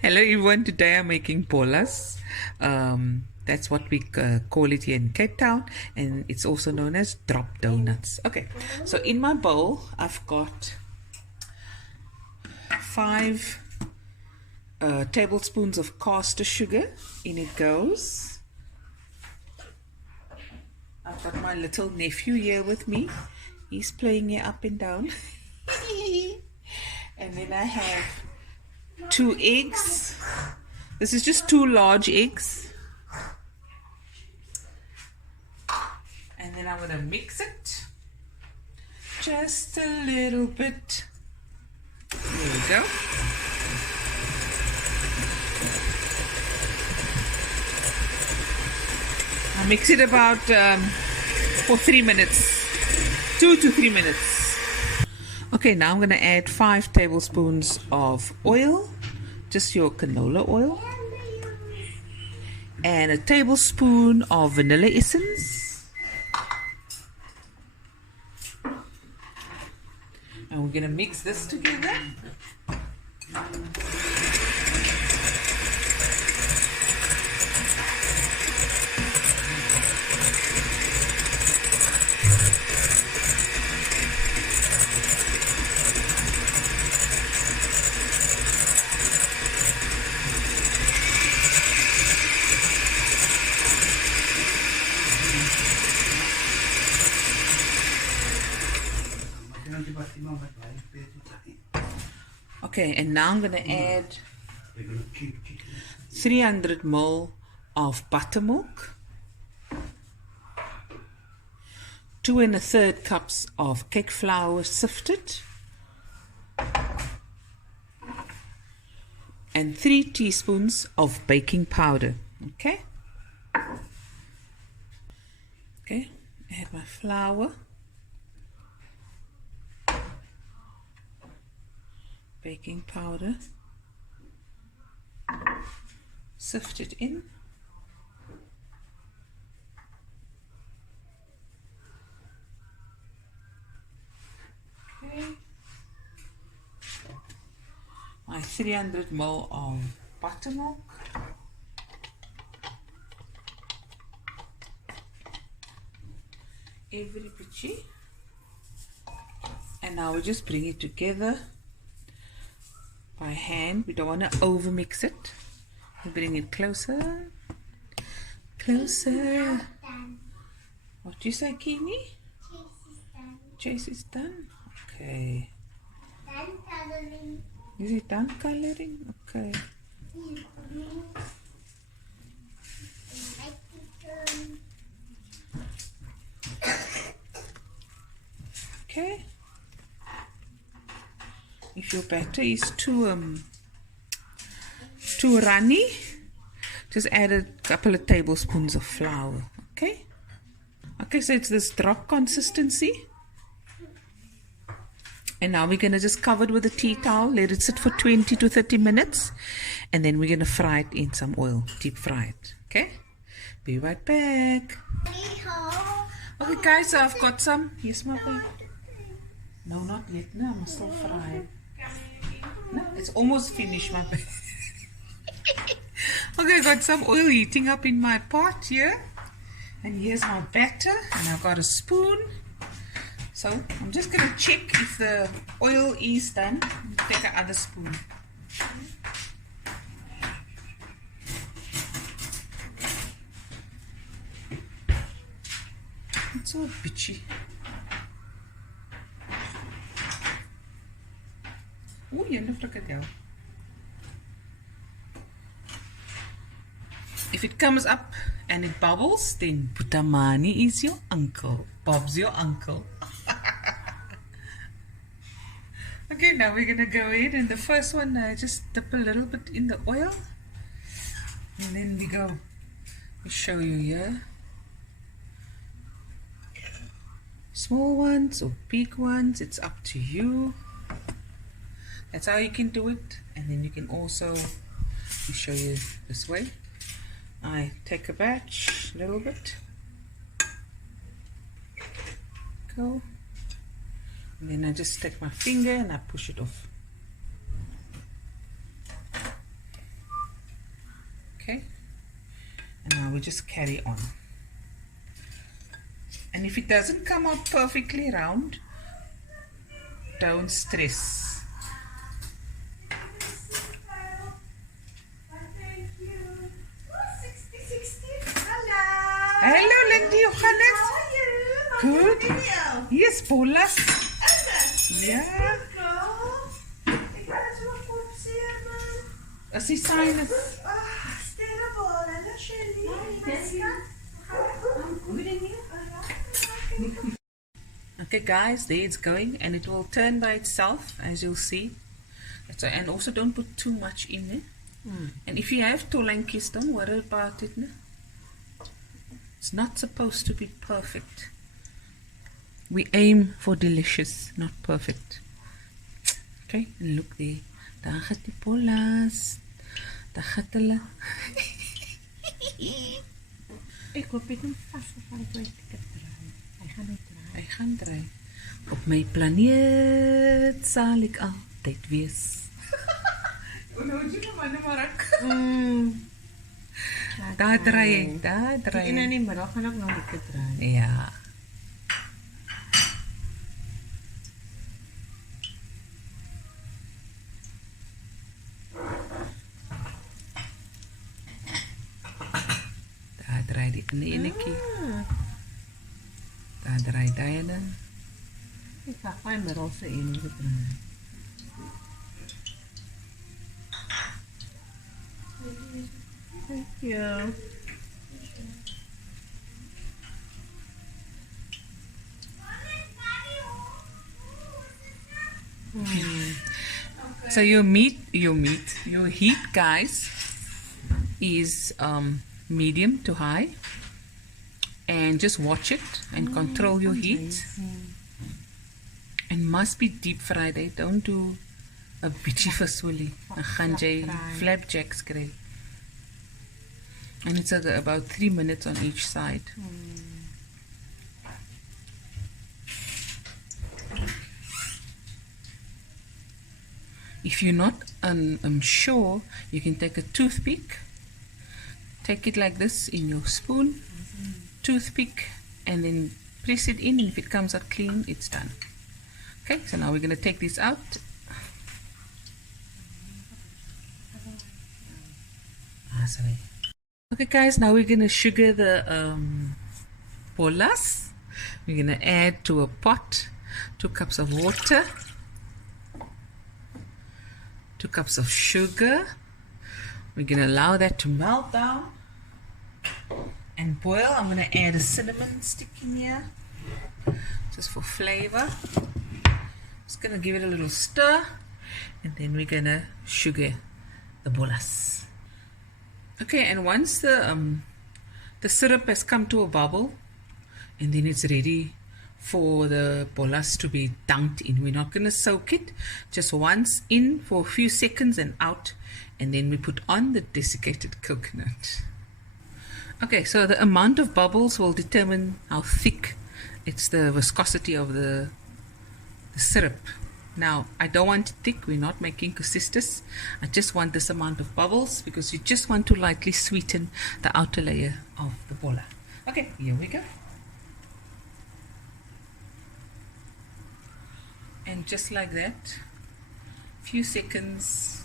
Hello everyone, today I'm making Bollas. That's what we call it here in Cape Town, and it's also known as drop doughnuts. Okay, so in my bowl I've got 5 tablespoons of Castor sugar. In it goes. I've got my little nephew here with me. He's playing here up and down. And then I have 2 eggs. This is just 2 large eggs. And then I'm going to mix it just a little bit. There we go. I mix it about for 3 minutes, 2 to 3 minutes. Okay, now I'm going to add 5 tablespoons of oil, just your canola oil, and a tablespoon of vanilla essence. And we're going to mix this together. Okay, and now I'm going to add 300 ml of buttermilk, 2 1/3 cups of cake flour sifted, and 3 teaspoons of baking powder. Okay, add my flour, baking powder, sift it in. Okay. My 300 ml of buttermilk. Every pitchy. And now we just bring it together by hand. We don't want to over mix it. We bring it closer. Closer. What do you say, Kimi? Chase is done. Okay. Done coloring. Is it done coloring? Okay. Okay. If your batter is too runny, just add a couple of tablespoons of flour. Okay. Okay, so it's this drop consistency. And now we're going to just cover it with a tea towel, let it sit for 20 to 30 minutes, and then we're going to fry it in some oil, deep fry it. Okay, be right back. Okay guys, so I've got some. Yes, my baby. No, not yet. No, I'm still frying. No, it's almost finished, my baby. Okay, I got some oil heating up in my pot here, and here's my batter, and I've got a spoon. So I'm just going to check if the oil is done. Take another spoon. It's so bitchy. Oh, you look at that. If it comes up and it bubbles, then Putamani is your uncle. Bob's your uncle. Okay, now we're going to go ahead, and the first one, just dip a little bit in the oil, and then we go. Let me show you here. Small ones or big ones, it's up to you. That's how you can do it. And then you can also, let me show you this way. I take a batch, a little bit. Go. And then I just take my finger and I push it off. we'll just carry on. And if it doesn't come out perfectly round, don't stress. Hello, Lindy, hoe gaan het? Goed. Hier is Bollas. Ja. As die sinus. Okay guys, there it's going, and it will turn by itself, as you'll see. So, and also don't put too much in it. And if you have tolankies, don't worry about it. No? It's not supposed to be perfect. We aim for delicious, not perfect. Okay, and look there. Daar gaat die Bollas. Daar gaat hulle. Ek hoop dit hom vasgevang toe ek dit draai. Hy gaan net draai. Hy gaan draai. Op my planeet sal ek altyd wees. Nou jy maar marak. Daar draai hy, daar draai hy. En in die middag gaan ek nog lekker draai. Ja. Draai die enetjie. Daar draai die ene. Ek ga my middelste een draai. Thank you. So your heat, guys, is medium to high, and just watch it and control your heat. And must be deep fried. Eh? Don't do a bitchy fasuli, a ganjay, flapjacks kry. And it's about 3 minutes on each side. If you're not sure, you can take a toothpick. Take it like this in your spoon, toothpick, and then press it in, and if it comes out clean, it's done. Okay, so now we're going to take this out. Sorry. Okay guys, now we're going to sugar the Bollas. We're going to add to a pot 2 cups of water, 2 cups of sugar. We're going to allow that to melt down and boil. I'm going to add a cinnamon stick in here just for flavor. Just going to give it a little stir, and then we're going to sugar the Bollas. Okay, and once the syrup has come to a bubble, and then it's ready for the Bollas to be dunked in. We're not going to soak it, just once in for a few seconds and out, and then we put on the desiccated coconut. Okay, so the amount of bubbles will determine how thick it's the viscosity of the syrup. Now, I don't want it thick, we're not making cosistas. I just want this amount of bubbles because you just want to lightly sweeten the outer layer of the bolla. Okay, here we go. And just like that, few seconds.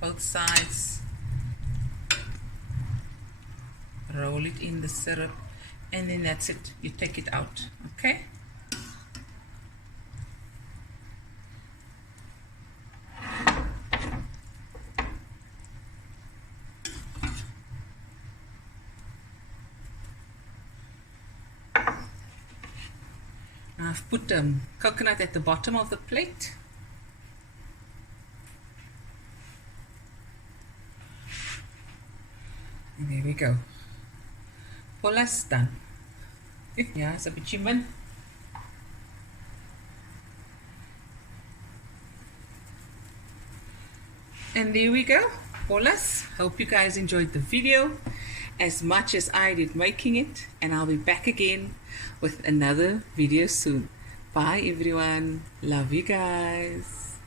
Both sides. Roll it in the syrup, and then that's it. You take it out, okay? I've put coconut at the bottom of the plate. And there we go. Bollas done. Ja, is 'n bietjie min. And there we go. Bollas. Hope you guys enjoyed the video as much as I did making it, and I'll be back again with another video soon. Bye everyone. Love you guys.